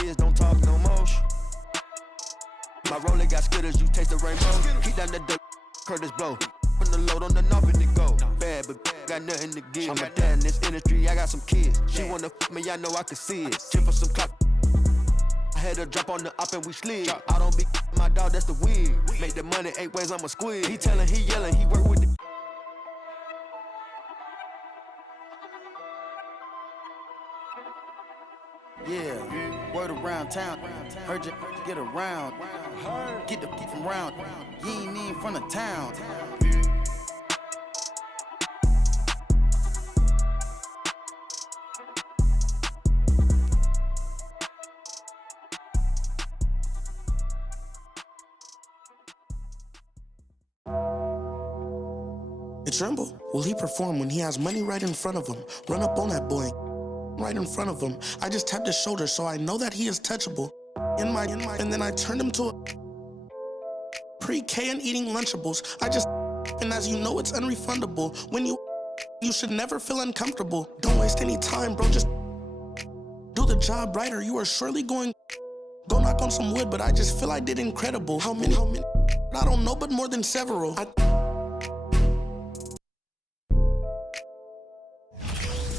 kids don't talk no more. My roller got skitters, you taste the rainbow. Keep down the Curtis blow. Put the load on the knob and it go. Bad, but got nothing to give. I'm a dad in this industry, I got some kids. She wanna f me, I know I can see it. Chip for some clock. I had her drop on the op and we slid. I don't be my dog, that's the wig. Make the money 8 ways, I'm a squid. He tellin', he yellin', he work with the. Yeah, word around town. Heard you get around. Get the from round. You ain't in front of town. Tremble. Will he perform when he has money right in front of him? Run up on that boy. Right in front of him. I just tapped his shoulder so I know that he is touchable. And then I turned him to a pre-K and eating Lunchables. And as you know, it's unrefundable. When you should never feel uncomfortable. Don't waste any time, bro. Just do the job right or you are surely going. Go knock on some wood, but I just feel I did incredible. How many? I don't know, but more than several.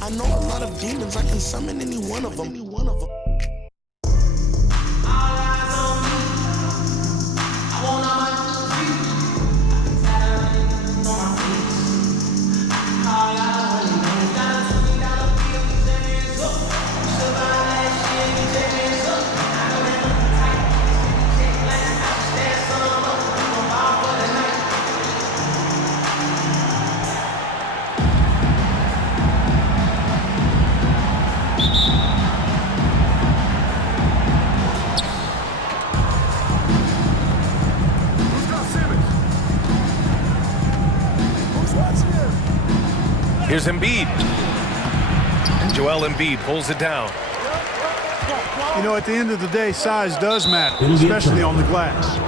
I know a lot of demons, I can summon any one of them. Here's Embiid. And Joel Embiid pulls it down. You know, at the end of the day, size does matter, especially on the glass.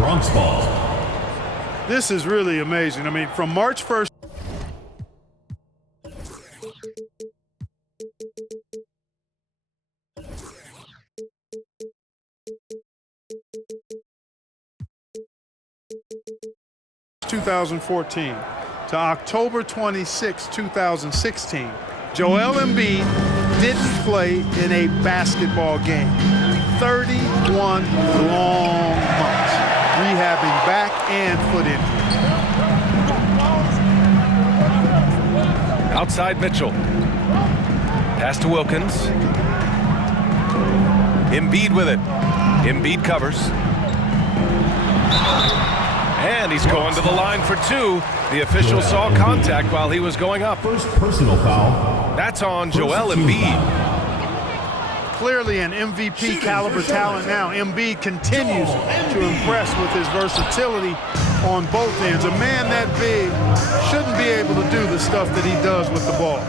Bronx ball. This is really amazing. I mean, from March 1st. (2014) to October 26, 2016, Joel Embiid didn't play in a basketball game. 31 long months, rehabbing back and foot injury. Outside Mitchell. Pass to Wilkins. Embiid with it. Embiid covers. And he's going to the line for two. The official saw contact while he was going up. First personal foul. That's on Joel Embiid. Clearly an MVP caliber talent now. Embiid continues to impress with his versatility on both ends. A man that big shouldn't be able to do the stuff that he does with the ball.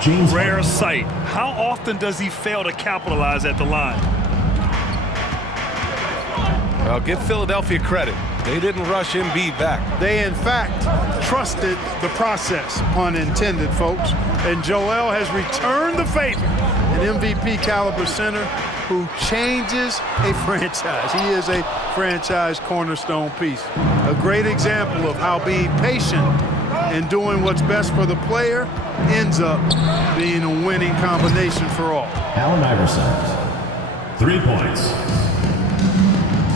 James. Rare sight. How often does he fail to capitalize at the line? Well, give Philadelphia credit. They didn't rush Embiid back. They, in fact, trusted the process, pun intended, folks. And Joel has returned the favor. An MVP caliber center who changes a franchise. He is a franchise cornerstone piece. A great example of how being patient and doing what's best for the player ends up being a winning combination for all. Allen Iverson, 3 points.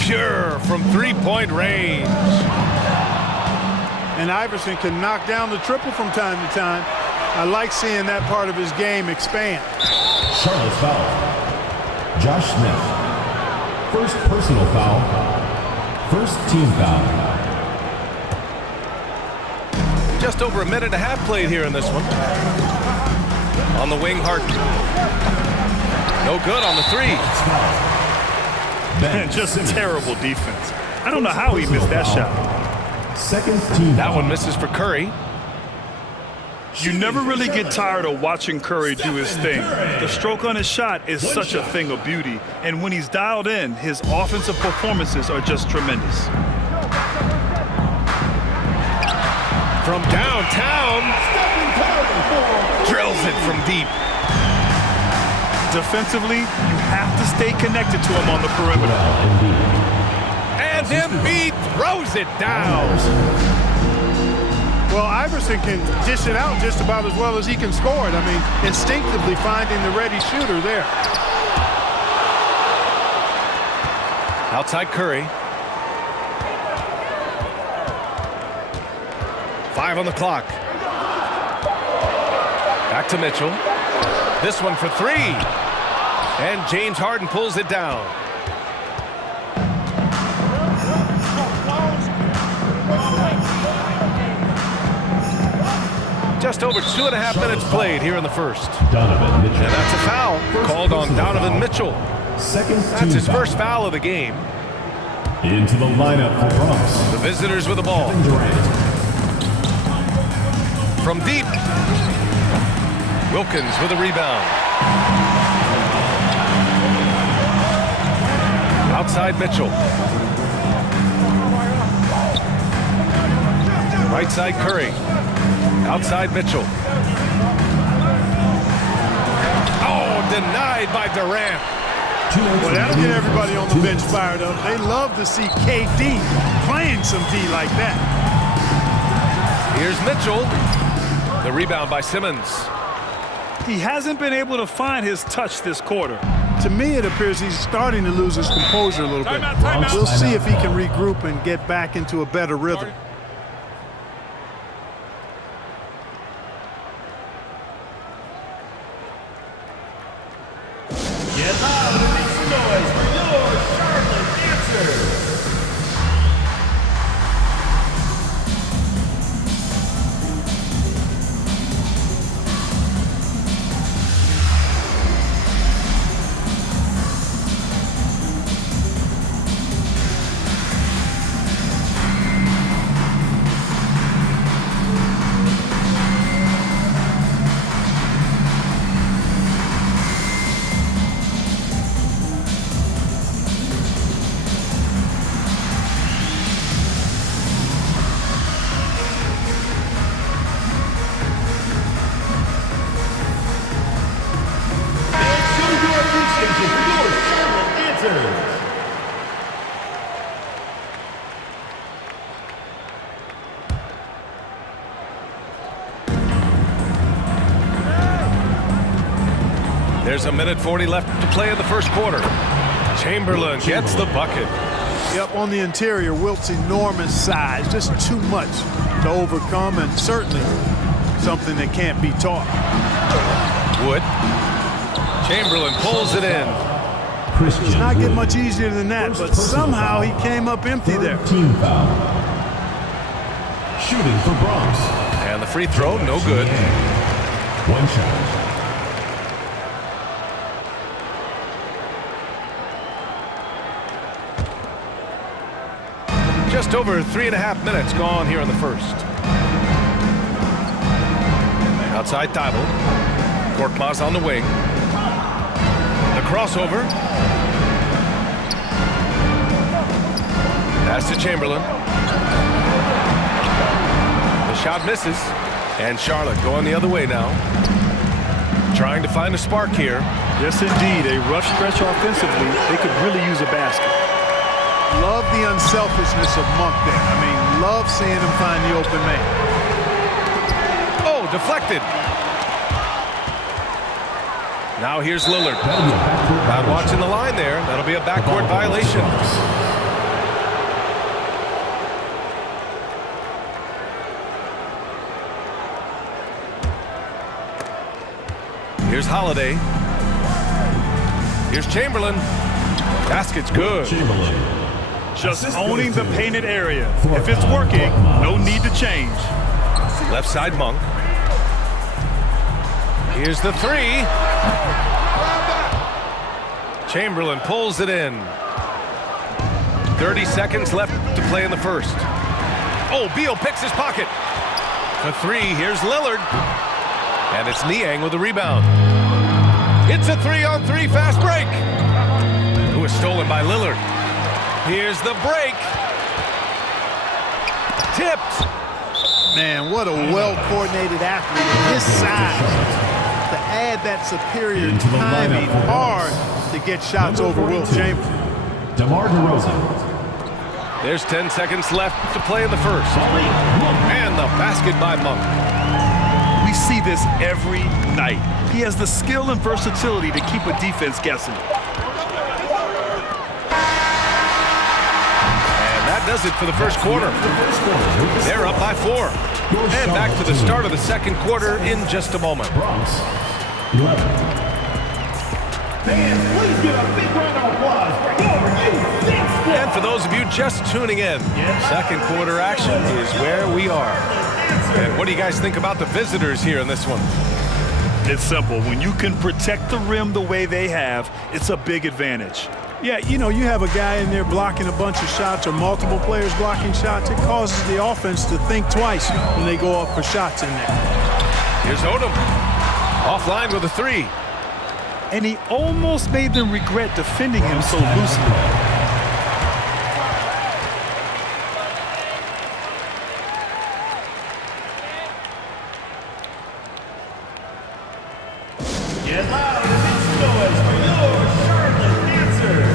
Pure from three-point range. And Iverson can knock down the triple from time to time. I like seeing that part of his game expand. Charlotte foul. Josh Smith. First personal foul. First team foul. Just over a minute and a half played here in this one. On the wing, Harden. No good on the three. Just terrible defense. I don't know how he missed that shot. Second team. That one misses for Curry. You never really get tired of watching Curry do his thing. The stroke on his shot is such a thing of beauty. And when he's dialed in, his offensive performances are just tremendous. From downtown. Drills it from deep. Defensively, you have to stay connected to him on the perimeter. And Embiid throws it down. Well, Iverson can dish it out just about as well as he can score it. I mean, instinctively finding the ready shooter there. Outside Curry. 5 on the clock. Back to Mitchell. This one for 3. And James Harden pulls it down. Just over 2.5 minutes played here in the first. Donovan Mitchell. And that's a foul called on Donovan Mitchell. That's his first foul of the game. Into the lineup for Bronx. The visitors with the ball. Kevin Durant. From deep. Wilkins with a rebound. Outside Mitchell. Right side Curry. Outside Mitchell. Oh, denied by Durant. Well, that'll get everybody on the bench fired up. They love to see KD playing some D like that. Here's Mitchell. The rebound by Simmons. He hasn't been able to find his touch this quarter. To me, it appears he's starting to lose his composure a little bit. timeout. We'll see if he can regroup and get back into a better rhythm. Get loud and make some noise for your Charlotte Dancers. There's 1:40 left to play in the first quarter. Chamberlain gets the bucket. Yep, on the interior, Wilt's enormous size, just too much to overcome, and certainly something that can't be taught. Wood. Chamberlain pulls it in. Christian It's not Wood. getting much easier than that, but somehow he came up empty there. Team foul. Shooting for Bronx. And the free throw, no good. One shot. Just over 3.5 minutes gone here in the first. Outside Thibault. Korkmaz on the wing. The crossover. Pass to Chamberlain. The shot misses. And Charlotte going the other way now. Trying to find a spark here. Yes, indeed. A rough stretch offensively. They could really use a basket. Love the unselfishness of Monk there. I mean, love seeing him find the open man. Oh, deflected. Now here's Lillard. That'll be a backcourt Not violation. watching the line there. That'll be a backcourt violation. Here's Holiday. Here's Chamberlain. Basket's good. Chamberlain. Just owning the painted area. If it's working, no need to change. Left side Monk. Here's the three. Chamberlain pulls it in. 30 seconds left to play in the first. Oh, Beal picks his pocket. For three, here's Lillard. And it's Niang with the rebound. It's a 3-on-3 fast break. It was stolen by Lillard. Here's the break. Tipped. Man, what a well-coordinated athlete. His size to add that superior timing hard to get shots over Wilt Chamberlain. DeMar DeRozan. There's 10 seconds left to play in the first. And the basket by Monk. We see this every night. He has the skill and versatility to keep a defense guessing. And that does it for the first quarter. They're up by 4. And back to the start of the second quarter in just a moment. Bronx 11. Fans, please give a big round of applause for your youth squad. And for those of you just tuning in, second quarter action is where we are. And what do you guys think about the visitors here in this one? It's simple. When you can protect the rim the way they have, it's a big advantage. Yeah, you know, you have a guy in there blocking a bunch of shots or multiple players blocking shots. It causes the offense to think twice when they go up for shots in there. Here's Odom. Offline with a 3. And he almost made them regret defending him so loosely. Get loud and make some noise for your Charlotte Dancers.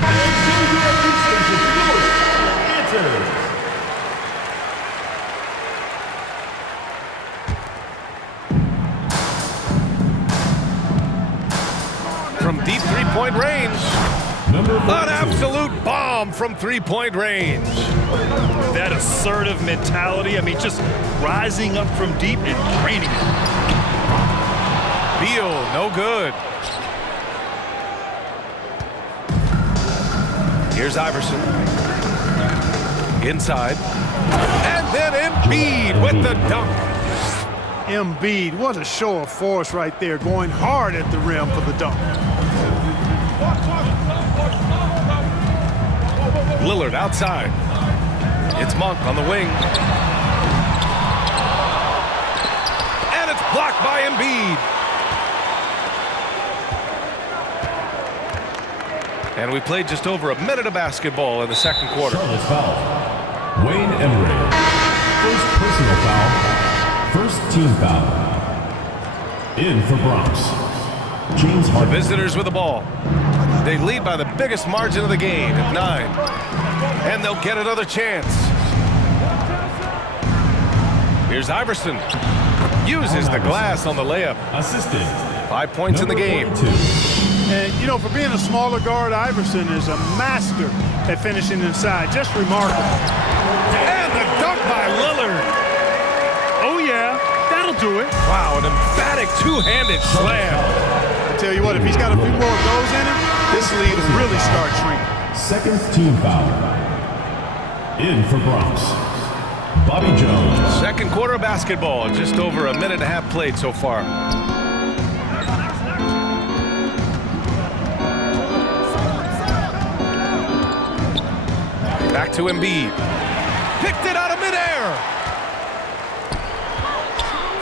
And show your appreciation for your Charlotte Dancers. From deep three-point range. Number 42. An absolute bomb from three-point range. That assertive mentality, I mean, just rising up from deep and draining it. Beal, no good. Here's Iverson. Inside. And then Embiid with the dunk. Embiid, what a show of force right there, going hard at the rim for the dunk. Lillard outside. It's Monk on the wing. And it's blocked by Embiid. And we played just over a minute of basketball in the second quarter. Charlotte's foul. Wayne Emery. First personal foul. First team foul. In for Bronx. James Harden. Visitors with the ball. They lead by the biggest margin of the game at 9. And they'll get another chance. Here's Iverson. Uses the glass on the layup. Assisted. 5 points in the game. 42. And, you know, for being a smaller guard, Iverson is a master at finishing inside. Just remarkable. And the dunk by Lillard. Oh, yeah, that'll do it. Wow, an emphatic two-handed slam. I tell you what, if he's got a few more of those in him, this lead will really start shrinking. Second team foul. In for Bronx. Bobby Jones. Second quarter of basketball, just over a minute and a half played so far. Back to Embiid. Picked it out of midair.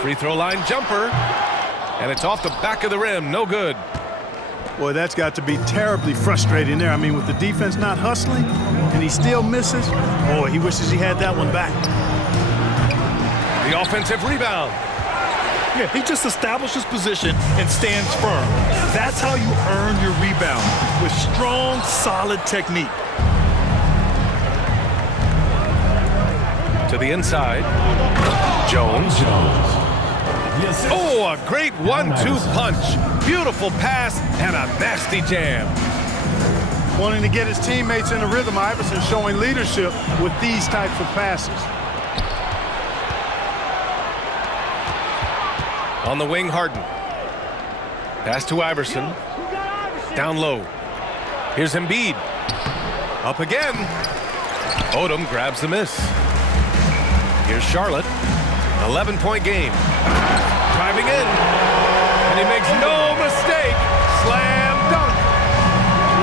Free throw line jumper. And it's off the back of the rim. No good. Boy, that's got to be terribly frustrating there. I mean, with the defense not hustling and he still misses, boy, he wishes he had that one back. The offensive rebound. Yeah, he just establishes position and stands firm. That's how you earn your rebound, with strong, solid technique. To the inside. Jones. Oh, a great 1-2 punch. Beautiful pass and a nasty jam. Wanting to get his teammates in a rhythm, Iverson showing leadership with these types of passes. On the wing, Harden. Pass to Iverson. Down low. Here's Embiid. Up again. Odom grabs the miss. Here's Charlotte. 11-point game. Driving in. And he makes no mistake. Slam dunk.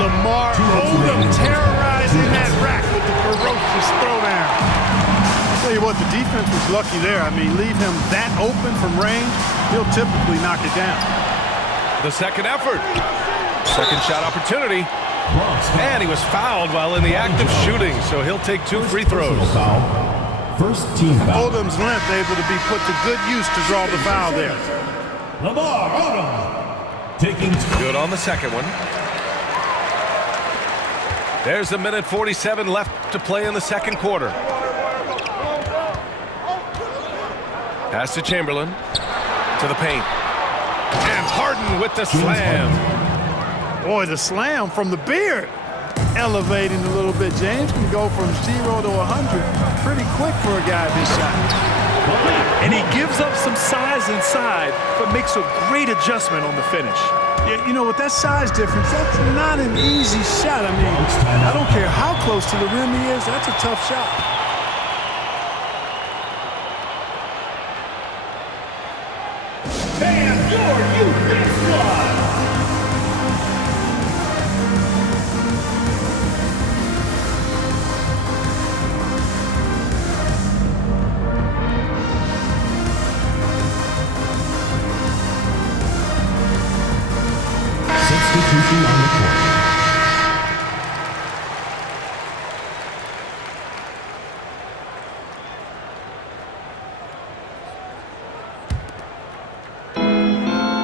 Lamar Odom terrorizing that rack with the ferocious throwdown. I'll tell you what, the defense was lucky there. I mean, leave him that open from range, he'll typically knock it down. The second effort. Second shot opportunity. Bronx foul. And he was fouled while in the act of shooting, so he'll take 2 free throws. Personal foul. First team foul. Odom's length able to be put to good use to draw the foul there. Lamar Odom taking 2. Good on the second one. There's a minute 47 left to play in the second quarter. Pass to Chamberlain. To the paint. And Harden with the slam. Boy, the slam from the beard. Elevating a little bit. James can go from 0 to 100 pretty quick for a guy this size. And he gives up some size inside, but makes a great adjustment on the finish. Yeah, you know, with that size difference, that's not an easy shot. I mean, I don't care how close to the rim he is, that's a tough shot. And your youth squad. Substitution on the court.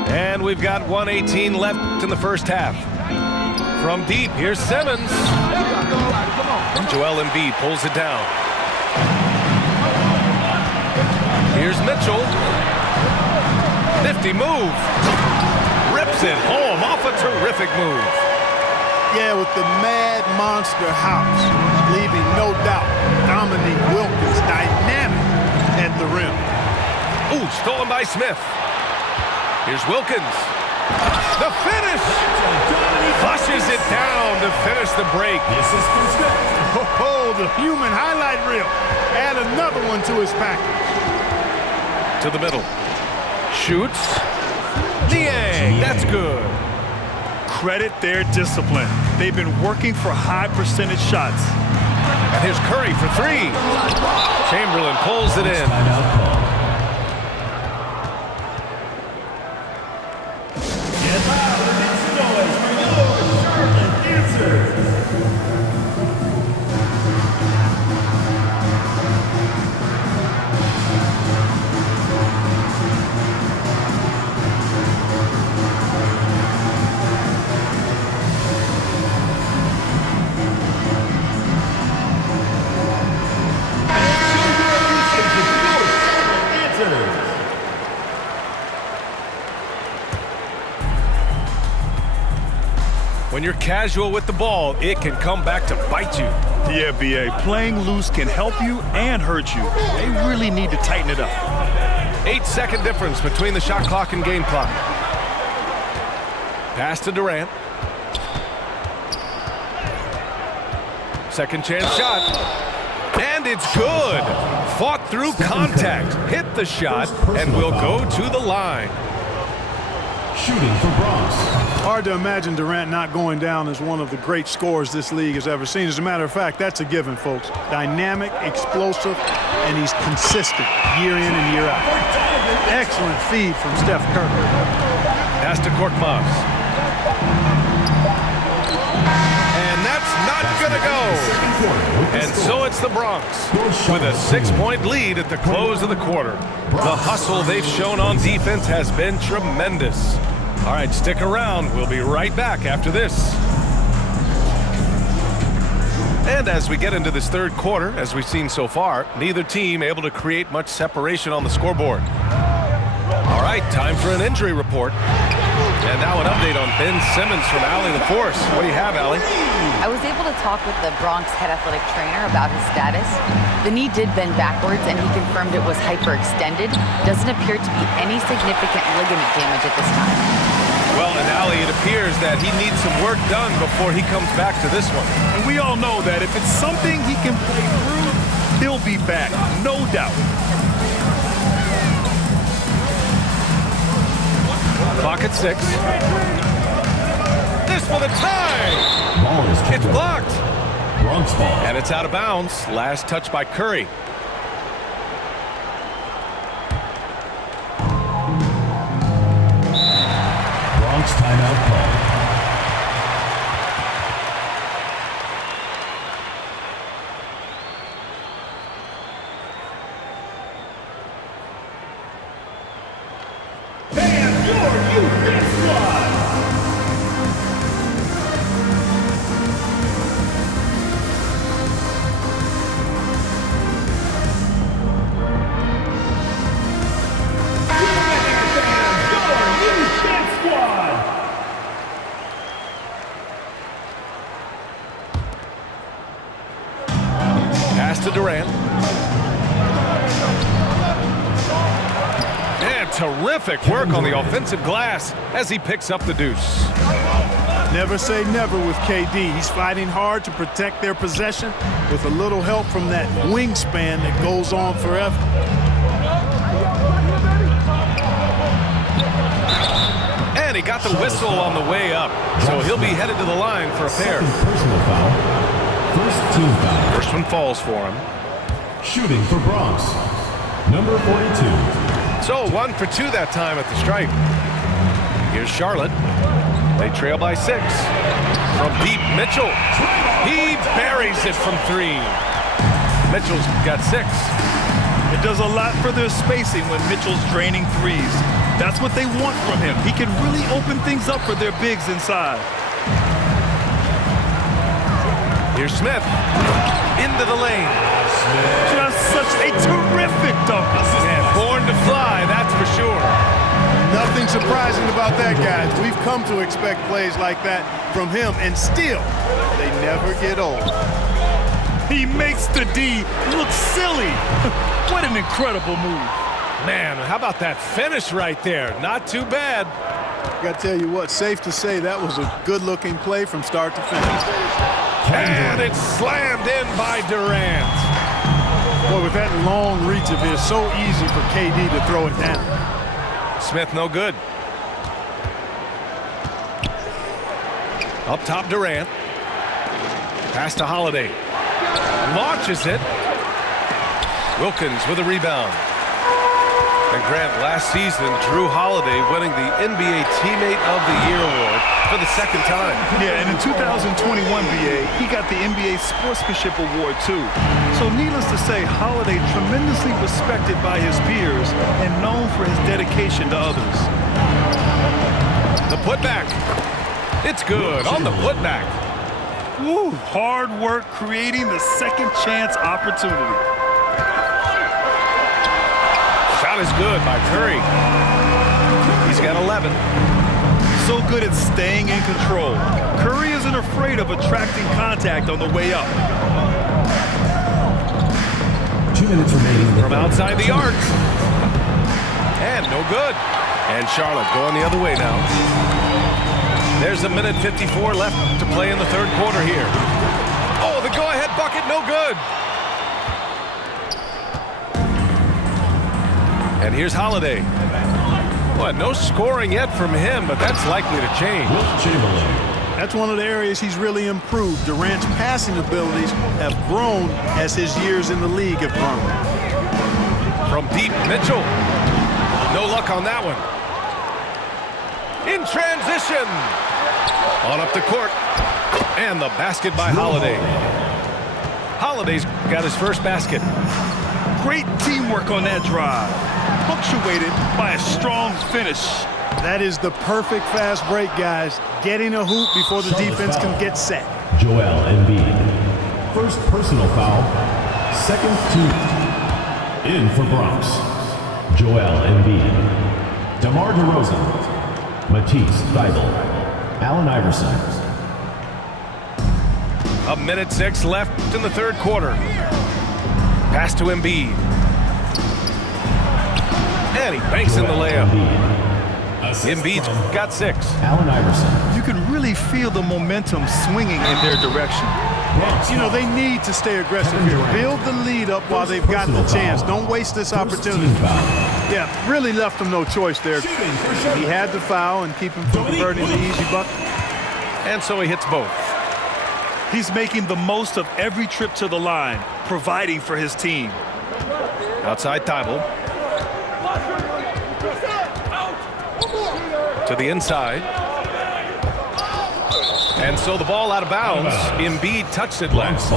And we've got 1:18 left in the first half. From deep, here's Simmons. Joel Embiid pulls it down. Here's Mitchell. Nifty move. Rips it home off a terrific move. Yeah, with the mad monster house, leaving no doubt Dominique Wilkins dynamic at the rim. Ooh, stolen by Smith. Here's Wilkins. The finish! Flushes it down to finish the break. Oh, the human highlight reel. Add another one to his package. To the middle. Shoots. Niang, that's good. Credit their discipline. They've been working for high percentage shots. And here's Curry for 3. Chamberlain pulls it in. Timeout call. Get loud and make some noise for your Charlotte Dancers. When you're casual with the ball, it can come back to bite you. Yeah, B.A. Playing loose can help you and hurt you. They really need to tighten it up. 8-second difference between the shot clock and game clock. Pass to Durant. Second chance shot. And it's good. Fought through contact. Hit the shot and will go to the line. Shooting for Bronx. Hard to imagine Durant not going down as one of the great scorers this league has ever seen. As a matter of fact, that's a given, folks. Dynamic, explosive, and he's consistent year in and year out. Excellent feed from Steph Curry. Pass to Korkmaz. And that's not going to go. And so it's the Bronx with a 6-point lead at the close of the quarter. The hustle they've shown on defense has been tremendous. All right, stick around. We'll be right back after this. And as we get into this third quarter, as we've seen so far, neither team able to create much separation on the scoreboard. All right, time for an injury report. And now an update on Ben Simmons from Allie LaForce. What do you have, Allie? I was able to talk with the Bronx head athletic trainer about his status. The knee did bend backwards, and he confirmed it was hyperextended. Doesn't appear to be any significant ligament damage at this time. Well, and Allie, it appears that he needs some work done before he comes back to this one. And we all know that if it's something he can play through, he'll be back, no doubt. Clock at 6. This for the tie. Ball is kicked It's away. blocked. Bronx ball. And it's out of bounds. Last touch by Curry. Bronx timeout call. Youth Squad. Pass to Durant. And terrific work on the offensive glass as he picks up the deuce. Never say never with KD. He's fighting hard to protect their possession with a little help from that wingspan that goes on forever. And he got the whistle on the way up, so he'll be headed to the line for a pair. Personal foul. First team foul. First one falls for him. Shooting for Bronx. Number 42. So 1 for 2 that time at the stripe. Here's Charlotte. They trail by 6. From deep, Mitchell. He buries it from 3. Mitchell's got 6. It does a lot for their spacing when Mitchell's draining threes. That's what they want from him. He can really open things up for their bigs inside. Here's Smith. Into the lane. Just such a terrific dunk. Man, born to fly, that's for sure. Nothing surprising about that, guys. We've come to expect plays like that from him, and still, they never get old. He makes the D look silly. What an incredible move. Man, how about that finish right there? Not too bad. Got to tell you what, safe to say that was a good-looking play from start to finish. And it's slammed in by Durant. Boy, with that long reach of his, so easy for KD to throw it down. Smith no good. Up top, Durant. Pass to Holiday. Launches it. Wilkins with a rebound. And Grant, last season, Drew Holiday winning the NBA Teammate of the Year award for the second time. Yeah, and in 2021 BA, he got the NBA Sportsmanship Award too. So needless to say, Holiday tremendously respected by his peers and known for his dedication to others. The putback. It's good on the putback. Woo, hard work creating the second chance opportunity. Shot is good by Curry. He's got 11. So good at staying in control. Curry isn't afraid of attracting contact on the way up. 2 minutes remaining. From outside the arc. And no good. And Charlotte going the other way now. There's a minute 54 left to play in the third quarter here. Oh, the go-ahead bucket, no good. And here's Holiday. What, no scoring yet from him, but that's likely to change. Chamberlain. That's one of the areas he's really improved. Durant's passing abilities have grown as his years in the league have grown. From deep, Mitchell. No luck on that one. In transition. On up the court. And the basket by Holiday. Holiday's got his first basket. Great teamwork on that drive. Punctuated by a strong finish. That is the perfect fast break, guys. Getting a hoop before the defense can get set. Joel Embiid. First personal foul. Second team. In for Bronx. Joel Embiid. DeMar DeRozan. Matisse Thybulle. Allen Iverson. A minute 6 left in the third quarter. Pass to Embiid. And he banks in the layup. Embiid's got 6. Allen Iverson. You can really feel the momentum swinging in their direction. You know, they need to stay aggressive here. Build the lead up while they've got the chance. Don't waste this opportunity. Yeah, really left him no choice there. He had to foul and keep him from converting the easy bucket. And so he hits both. He's making the most of every trip to the line, providing for his team. Outside Thybulle. To the inside. And so the ball out of bounds. Embiid touched it last.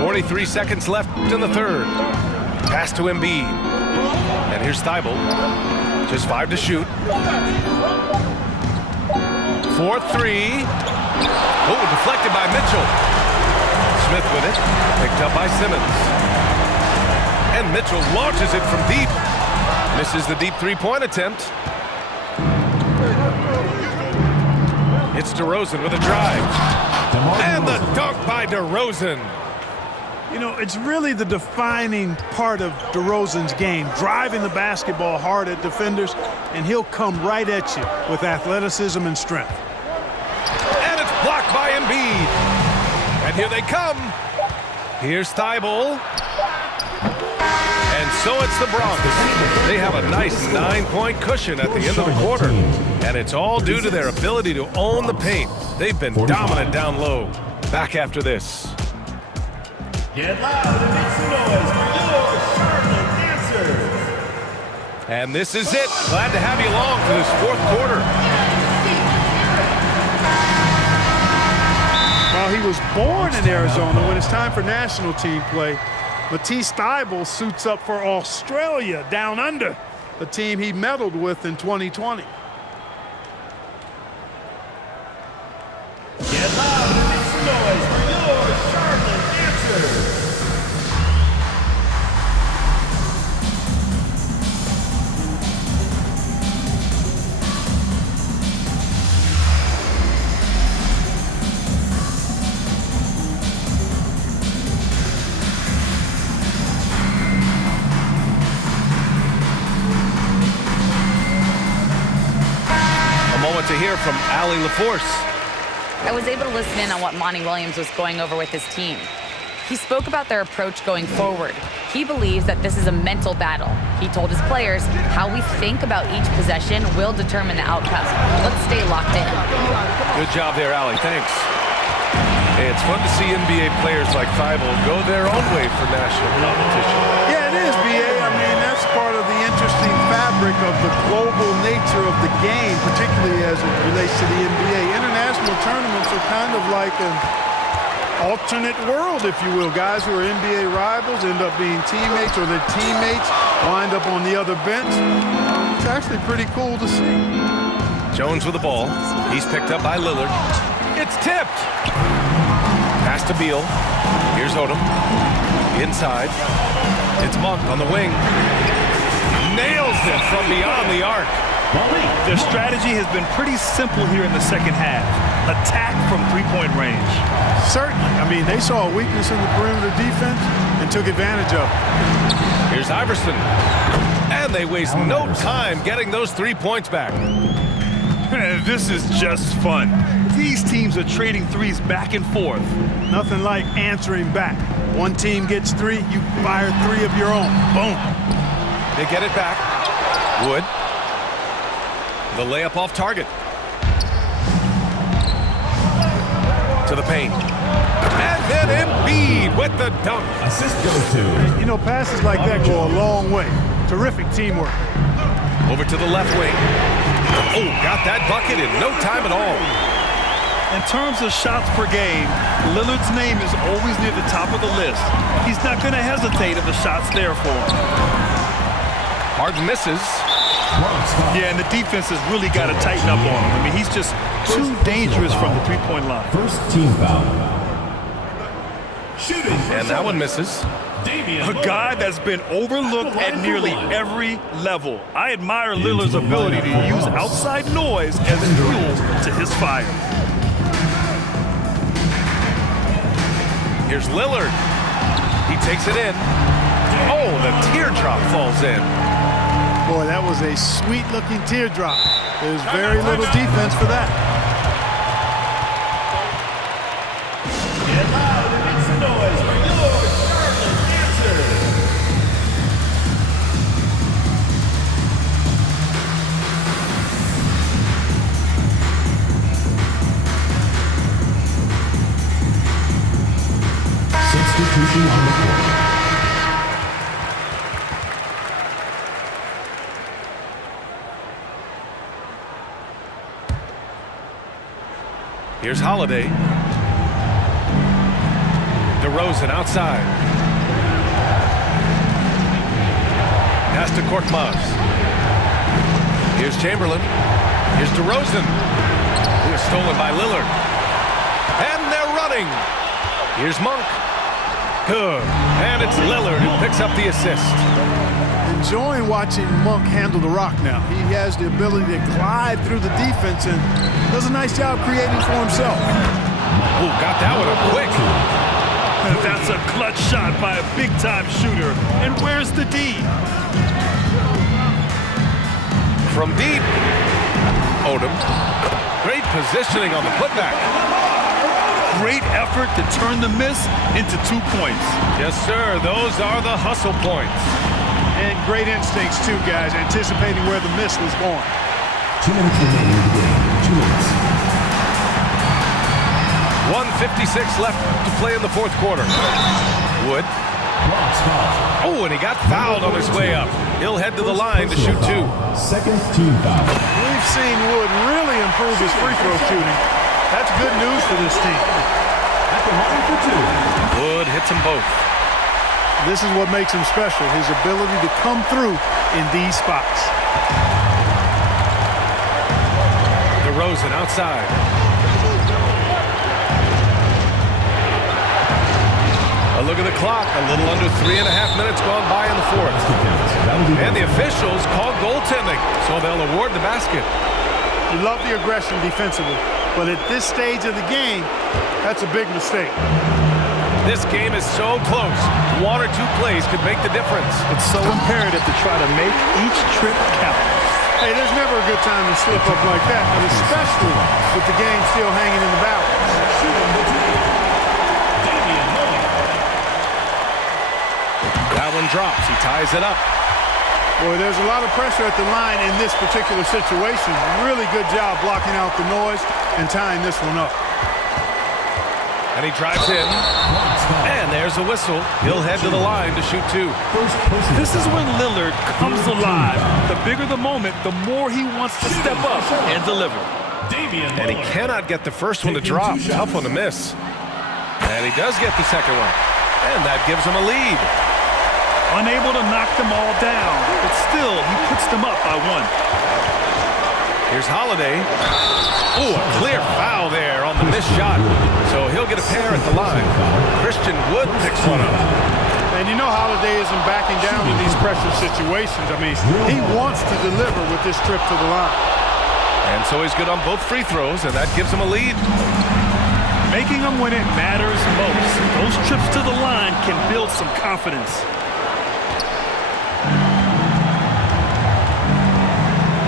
40 23 seconds left in the third. Pass to Embiid. And here's Thibault. Just 5 to shoot. 4-3. Oh, deflected by Mitchell. Smith with it. Picked up by Simmons. And Mitchell launches it from deep. Misses the deep three-point attempt. It's DeRozan with a drive. And the dunk by DeRozan. You know, it's really the defining part of DeRozan's game, driving the basketball hard at defenders, and he'll come right at you with athleticism and strength. And it's blocked by Embiid. And here they come. Here's Thibault. And so it's the Bronx. They have a nice 9-point cushion at the end of the quarter. And it's all due to their ability to own the paint. They've been dominant down low. Back after this. Get loud and make some noise for your Charlotte Dancers. And this is it. Glad to have you along for this fourth quarter. While he was born in Arizona, when it's time for national team play, Matisse Thybulle suits up for Australia down under, a team he medaled with in 2020. Get loud and make some noise for your Charlotte Dancers. To hear from Allie LaForce. I was able to listen in on what Monty Williams was going over with his team. He spoke about their approach going forward. He believes that this is a mental battle. He told his players how we think about each possession will determine the outcome. Let's stay locked in. Good job there, Allie. Thanks. Hey, it's fun to see NBA players like Thibault go their own way for national competition. Yeah, it is, B.A. I mean, that's part of the interesting fabric of the global nature of the game, particularly as it relates to the NBA. International tournaments are kind of like an alternate world, if you will. Guys who are NBA rivals end up being teammates, or their teammates wind up on the other bench. It's actually pretty cool to see. Jones with the ball. He's picked up by Lillard. It's tipped. Pass to Beal. Here's Odom. Inside. It's Monk on the wing. Nails it from beyond the arc. Their strategy has been pretty simple here in the second half. Attack from three-point range. Certainly. I mean, they saw a weakness in the perimeter defense and took advantage of it. Here's Iverson. And they waste no time getting those 3 points back. This is just fun. These teams are trading threes back and forth. Nothing like answering back. One team gets 3, you fire 3 of your own. Boom. They get it back. Wood. The layup off target. To the paint. And then Embiid with the dunk. Assist goes to. You know, passes like that go a long way. Terrific teamwork. Over to the left wing. Oh, got that bucket in no time at all. In terms of shots per game, Lillard's name is always near the top of the list. He's not going to hesitate if the shot's there for him. Harden misses. Yeah, and the defense has really got to tighten up on him. I mean, he's just too dangerous from the three-point line. First team foul. And that one misses. A guy that's been overlooked at nearly every level. I admire Lillard's ability to use outside noise as fuel to his fire. Here's Lillard. He takes it in. Oh, the teardrop falls in. Boy, that was a sweet-looking teardrop. There's very little defense for that. Get loud and make some noise for your Charlotte Dancers. Substitution on the court. Here's Holiday. DeRozan outside. Pass to Korkmaz. Here's Chamberlain. Here's DeRozan, who is stolen by Lillard. And they're running. Here's Monk. Good. And it's Lillard who picks up the assist. Enjoying watching Monk handle the rock now. He has the ability to glide through the defense and does a nice job creating for himself. Oh, got that one up quick. That's a clutch shot by a big-time shooter. And where's the D? From deep. Odom. Great positioning on the putback. Great effort to turn the miss into 2 points. Yes, sir. Those are the hustle points. And great instincts, too, guys, anticipating where the miss was going. 2 minutes remaining in the game. 2 minutes. 1:56 left to play in the fourth quarter. Wood. Oh, and he got fouled on his way up. He'll head to the line to shoot 2. Second team foul. We've seen Wood really improve his free throw shooting. That's good news for this team. At the line for 2. Wood hits them both. This is what makes him special, his ability to come through in these spots. DeRozan outside. A look at the clock. A little under 3.5 minutes gone by in the fourth. And the officials call goaltending, so they'll award the basket. You love the aggression defensively, but at this stage of the game, that's a big mistake. This game is so close. 1 or 2 plays could make the difference. It's so imperative to try to make each trip count. Hey, there's never a good time to slip up like that, but especially with the game still hanging in the balance. That one drops. He ties it up. Boy, there's a lot of pressure at the line in this particular situation. Really good job blocking out the noise and tying this one up. And he drives in. And there's a whistle. He'll head to the line to shoot 2. This is when Lillard comes alive. The bigger the moment, the more he wants to step up and deliver. And he cannot get the first one to drop. Tough one to miss. And he does get the second one. And that gives him a lead. Unable to knock them all down, but still, he puts them up by 1. Here's Holiday. Ooh, a clear foul there on the missed shot. So he'll get a pair at the line. Christian Wood picks one up. And you know Holiday isn't backing down in these pressure situations. I mean, he wants to deliver with this trip to the line. And so he's good on both free throws, and that gives him a lead. Making them when it matters most. Those trips to the line can build some confidence.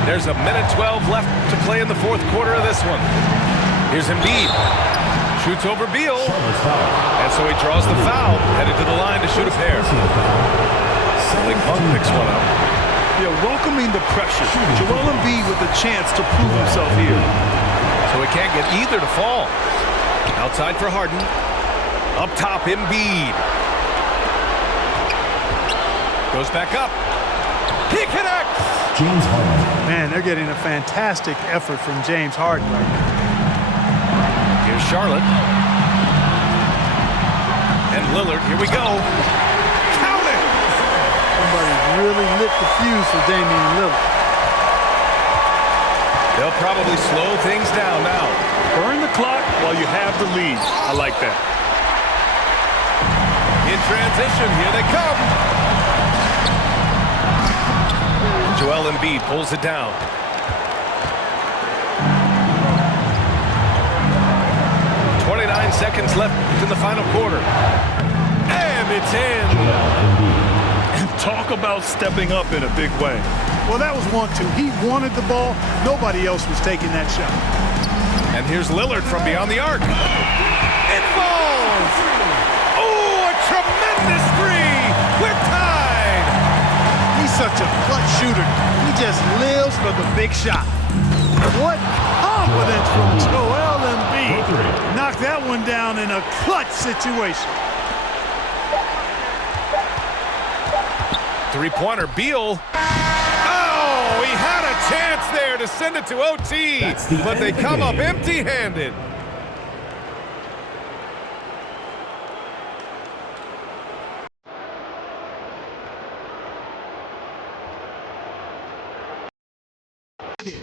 There's a minute 12 left to play in the fourth quarter of this one. Here's Embiid. Shoots over Beal. And so he draws the foul, headed to the line to shoot a pair. Monk picks one up. Yeah, welcoming the pressure. Joel Embiid with a chance to prove himself here. So he can't get either to fall. Outside for Harden. Up top, Embiid. Goes back up. He connects! James Harden. Man, they're getting a fantastic effort from James Harden right now. Here's Charlotte. And Lillard, here we go. Count it! Somebody really lit the fuse for Damian Lillard. They'll probably slow things down now. Burn the clock while you have the lead. I like that. In transition, here they come. Joel Embiid pulls it down. .29 seconds left in the final quarter. And it's in. And talk about stepping up in a big way. Well, that was 1-2. He wanted the ball. Nobody else was taking that shot. And here's Lillard from beyond the arc. It falls! Oh, a tremendous three! We're tied! He's such a clutch shooter. He just lives for the big shot. What confidence from Joel Embiid. Knocked that one down in a clutch situation. Three-pointer, Beal. Oh, he had a chance there to send it to OT, but they come up empty-handed. Hit.